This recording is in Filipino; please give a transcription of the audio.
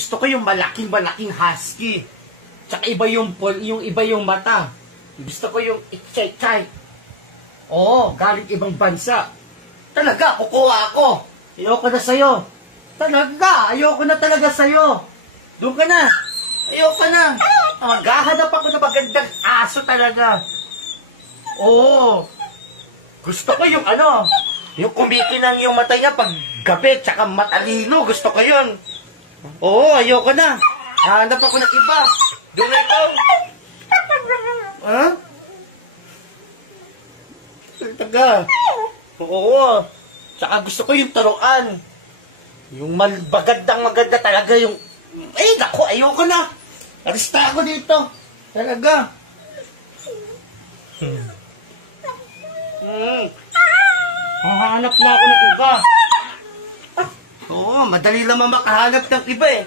Gusto ko yung malaking husky. Tsaka iba yung iba yung mata. Gusto ko yung itchay-chay. Oo, galing ibang bansa. Talaga, kukuha ako. Ayoko na sa'yo. Talaga, ayoko na talaga sa'yo. Doon ka na. Ayoko na. Maghahanap ako ng magandang aso talaga. Oo. Gusto ko yung yung kumikinang yung mata niya pag gabi, tsaka matalino. Gusto ko yun. Oo, ayoko na. Hanap ako ng iba. Doon na ikaw. Ha? Taga. Oo. Tsaka gusto ko yung taruan. Yung maganda talaga yung... naku, ayoko na. Arista ako dito. Talaga. Hahanap na ako ng iba. Oo, madali lang makahanap ng iba eh.